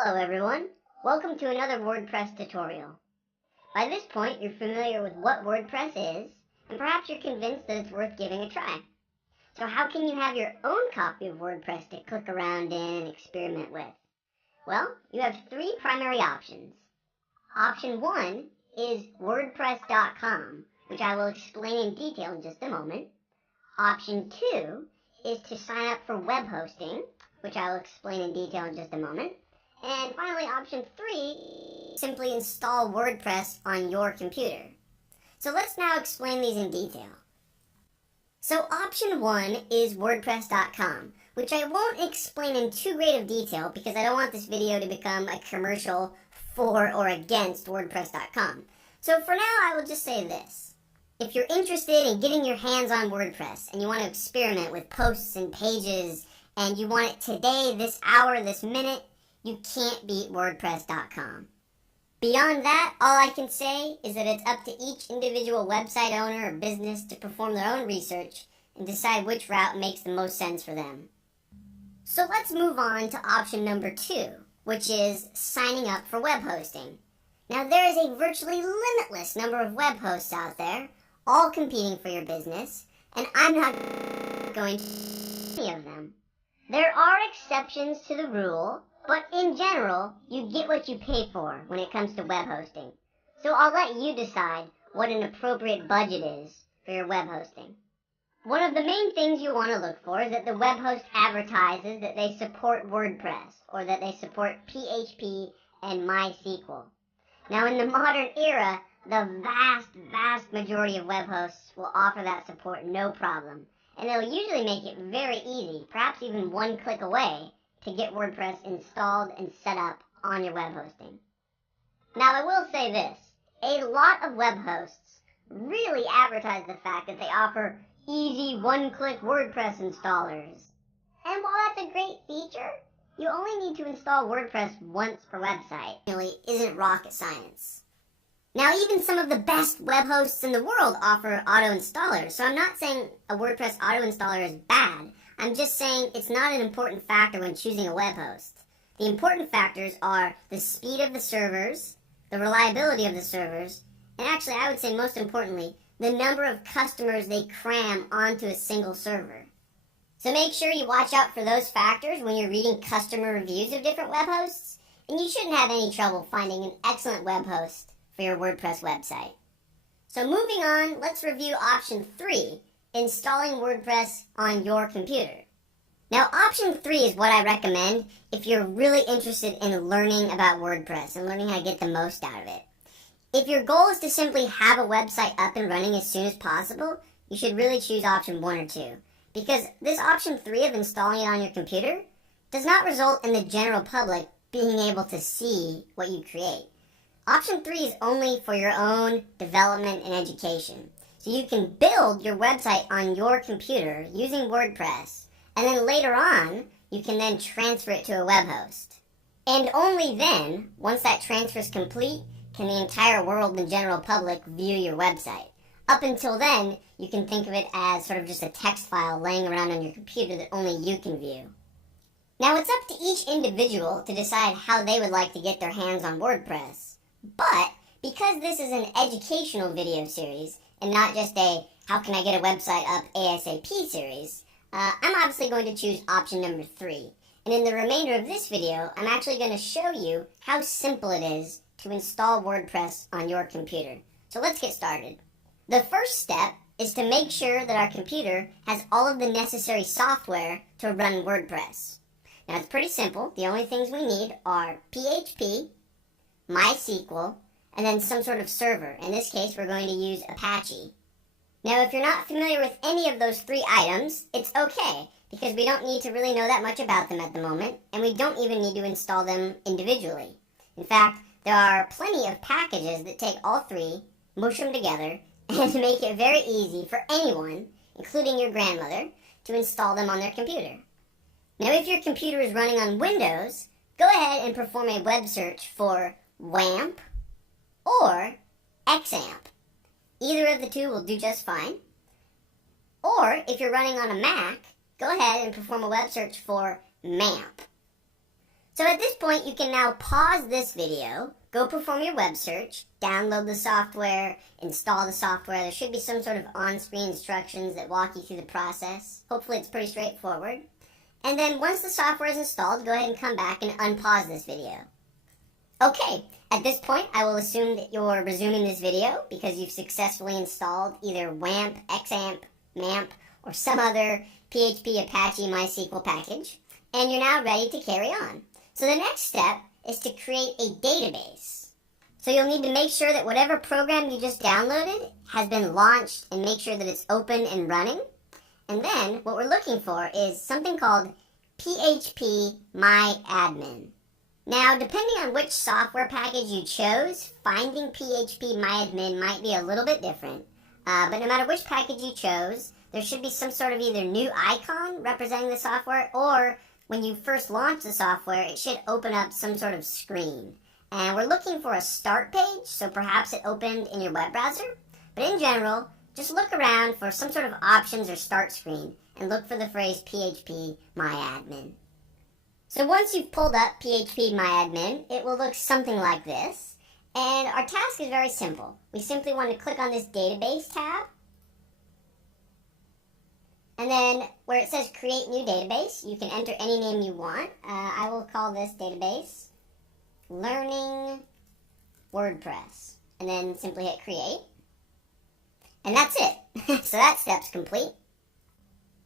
Hello everyone, welcome to another WordPress tutorial. By this point you're familiar with what WordPress is, and perhaps you're convinced that it's worth giving a try. So how can you have your own copy of WordPress to click around in and experiment with? Well, you have three primary options. Option 1 is WordPress.com, which I will explain in detail in just a moment. Option 2 is to sign up for web hosting, which I will explain in detail in just a moment. And finally, option 3, simply install WordPress on your computer. So let's now explain these in detail. So option 1 is WordPress.com, which I won't explain in too great of detail because I don't want this video to become a commercial for or against WordPress.com. So for now, I will just say this. If you're interested in getting your hands on WordPress and you want to experiment with posts and pages and you want it today, this hour, this minute, you can't beat WordPress.com. Beyond that, all I can say is that it's up to each individual website owner or business to perform their own research and decide which route makes the most sense for them. So let's move on to option number 2, which is signing up for web hosting. Now there is a virtually limitless number of web hosts out there, all competing for your business, and I'm not going to any of them. There are exceptions to the rule, but in general, you get what you pay for when it comes to web hosting. So I'll let you decide what an appropriate budget is for your web hosting. One of the main things you want to look for is that the web host advertises that they support WordPress or that they support PHP and MySQL. Now in the modern era, the vast majority of web hosts will offer that support no problem. And they'll usually make it very easy, perhaps even one click away, to get WordPress installed and set up on your web hosting. Now I will say this, a lot of web hosts really advertise the fact that they offer easy one-click WordPress installers. And while that's a great feature, you only need to install WordPress once per website. It really isn't rocket science. Now even some of the best web hosts in the world offer auto installers, so I'm not saying a WordPress auto installer is bad. I'm just saying it's not an important factor when choosing a web host. The important factors are the speed of the servers, the reliability of the servers, and actually I would say most importantly, the number of customers they cram onto a single server. So make sure you watch out for those factors when you're reading customer reviews of different web hosts, and you shouldn't have any trouble finding an excellent web host for your WordPress website. So moving on, let's review option 3, installing WordPress on your computer. Now option 3 is what I recommend if you're really interested in learning about WordPress and learning how to get the most out of it. If your goal is to simply have a website up and running as soon as possible, you should really choose option 1 or 2. Because this option 3 of installing it on your computer does not result in the general public being able to see what you create. Option 3 is only for your own development and education. So you can build your website on your computer using WordPress, and then later on, you can then transfer it to a web host. And only then, once that transfer is complete, can the entire world and general public view your website. Up until then, you can think of it as sort of just a text file laying around on your computer that only you can view. Now it's up to each individual to decide how they would like to get their hands on WordPress. But because this is an educational video series, and not just a how can I get a website up ASAP series, I'm obviously going to choose option number 3. And in the remainder of this video, I'm actually going to show you how simple it is to install WordPress on your computer. So let's get started. The first step is to make sure that our computer has all of the necessary software to run WordPress. Now it's pretty simple. The only things we need are PHP, MySQL, and then some sort of server. In this case, we're going to use Apache. Now, if you're not familiar with any of those 3 items, it's okay, because we don't need to really know that much about them at the moment, and we don't even need to install them individually. In fact, there are plenty of packages that take all 3, mush them together, and make it very easy for anyone, including your grandmother, to install them on their computer. Now, if your computer is running on Windows, go ahead and perform a web search for WAMP or XAMPP. Either of the 2 will do just fine. Or if you're running on a Mac, go ahead and perform a web search for MAMP. So at this point, you can now pause this video, go perform your web search, download the software, install the software. There should be some sort of on-screen instructions that walk you through the process. Hopefully it's pretty straightforward. And then once the software is installed, go ahead and come back and unpause this video. Okay, at this point, I will assume that you're resuming this video because you've successfully installed either WAMP, XAMPP, MAMP, or some other PHP Apache MySQL package, and you're now ready to carry on. So the next step is to create a database. So you'll need to make sure that whatever program you just downloaded has been launched and make sure that it's open and running. And then what we're looking for is something called PHP MyAdmin. Now, depending on which software package you chose, finding PHP MyAdmin might be a little bit different. But no matter which package you chose, there should be some sort of either new icon representing the software, or when you first launch the software, it should open up some sort of screen. And we're looking for a start page, so perhaps it opened in your web browser. But in general, just look around for some sort of options or start screen and look for the phrase PHP MyAdmin. So once you've pulled up PHP MyAdmin, it will look something like this. And our task is very simple. We simply want to click on this database tab. And then where it says create new database, you can enter any name you want. I will call this database Learning WordPress. And then simply hit create. And that's it. So that step's complete.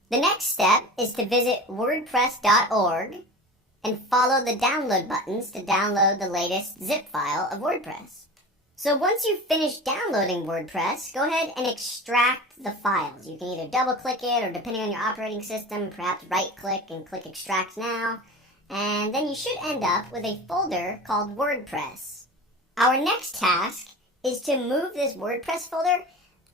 The next step is to visit wordpress.org and follow the download buttons to download the latest zip file of WordPress. So once you've finished downloading WordPress, go ahead and extract the files. You can either double click it, or depending on your operating system, perhaps right click and click extract now. And then you should end up with a folder called WordPress. Our next task is to move this WordPress folder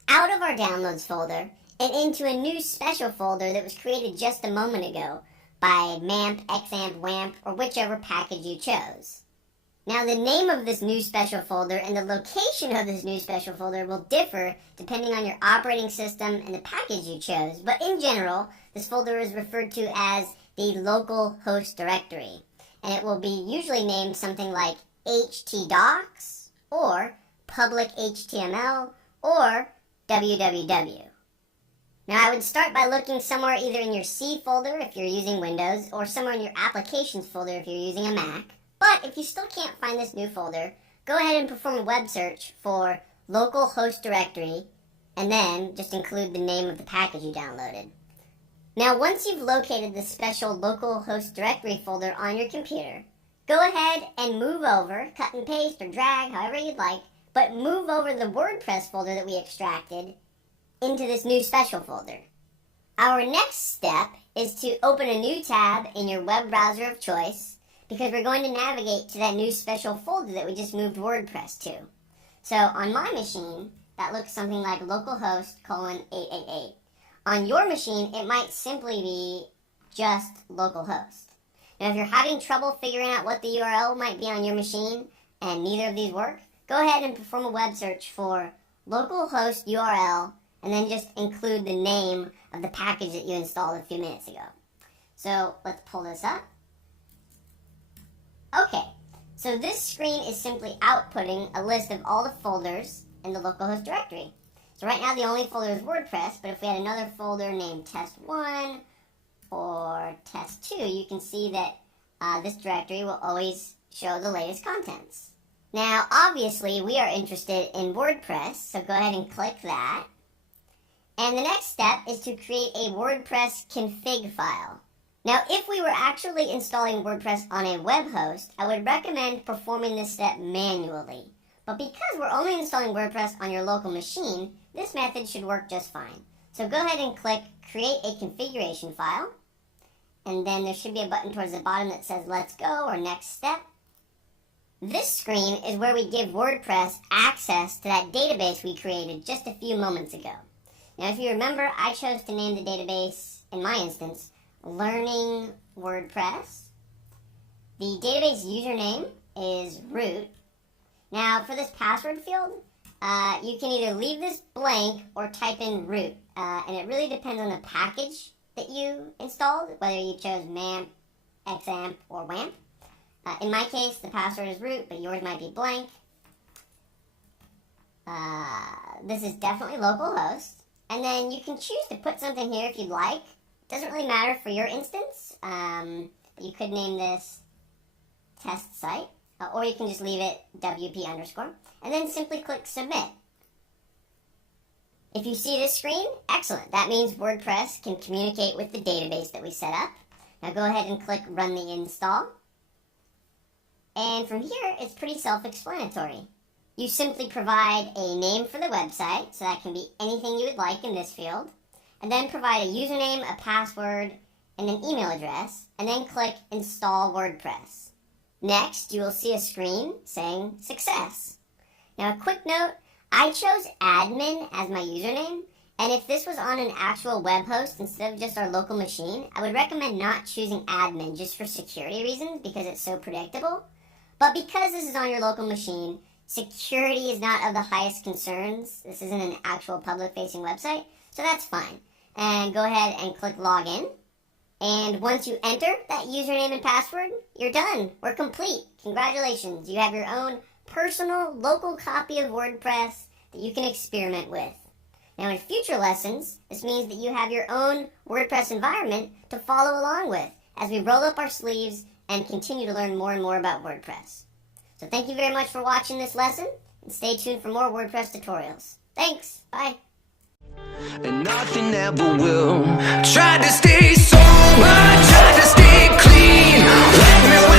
out of our downloads folder and into a new special folder that was created just a moment ago by MAMP, XAMPP, WAMP, or whichever package you chose. Now, the name of this new special folder and the location of this new special folder will differ depending on your operating system and the package you chose, but in general, this folder is referred to as the local host directory, and it will be usually named something like htdocs, or public HTML, or www. Now, I would start by looking somewhere either in your C folder if you're using Windows, or somewhere in your applications folder if you're using a Mac. But if you still can't find this new folder, go ahead and perform a web search for local host directory, and then just include the name of the package you downloaded. Now, once you've located the special local host directory folder on your computer, go ahead and move over, cut and paste or drag, however you'd like, but move over the WordPress folder that we extracted into this new special folder. Our next step is to open a new tab in your web browser of choice, because we're going to navigate to that new special folder that we just moved WordPress to. So on my machine, that looks something like localhost:888. On your machine, it might simply be just localhost. Now, if you're having trouble figuring out what the URL might be on your machine and neither of these work, go ahead and perform a web search for localhost URL and then just include the name of the package that you installed a few minutes ago. So let's pull this up. Okay, so this screen is simply outputting a list of all the folders in the localhost directory. So right now the only folder is WordPress, but if we had another folder named test1 or test2, you can see that this directory will always show the latest contents. Now, obviously, we are interested in WordPress, so go ahead and click that. And the next step is to create a WordPress config file. Now, if we were actually installing WordPress on a web host, I would recommend performing this step manually. But because we're only installing WordPress on your local machine, this method should work just fine. So go ahead and click Create a Configuration File. And then there should be a button towards the bottom that says Let's Go or Next Step. This screen is where we give WordPress access to that database we created just a few moments ago. Now, if you remember, I chose to name the database, in my instance, Learning WordPress. The database username is root. Now, for this password field, you can either leave this blank or type in root. And it really depends on the package that you installed, whether you chose MAMP, XAMPP, or WAMP. In my case, the password is root, but yours might be blank. This is definitely localhost. And then you can choose to put something here if you'd like. Doesn't really matter for your instance. But you could name this test site. Or you can just leave it WP underscore. And then simply click submit. If you see this screen, excellent. That means WordPress can communicate with the database that we set up. Now go ahead and click run the install. And from here, it's pretty self-explanatory. You simply provide a name for the website, so that can be anything you would like in this field, and then provide a username, a password, and an email address, and then click Install WordPress. Next, you will see a screen saying Success. Now, a quick note, I chose admin as my username, and if this was on an actual web host instead of just our local machine, I would recommend not choosing admin just for security reasons because it's so predictable. But because this is on your local machine, security is not of the highest concerns. This isn't an actual public-facing website, so that's fine. And go ahead and click Login. And once you enter that username and password, you're done. We're complete. Congratulations. You have your own personal, local copy of WordPress that you can experiment with. Now, in future lessons, this means that you have your own WordPress environment to follow along with as we roll up our sleeves and continue to learn more and more about WordPress. So thank you very much for watching this lesson, and stay tuned for more WordPress tutorials. Thanks. Bye. And nothing ever will. Tried to stay sober, tried to stay clean. Let me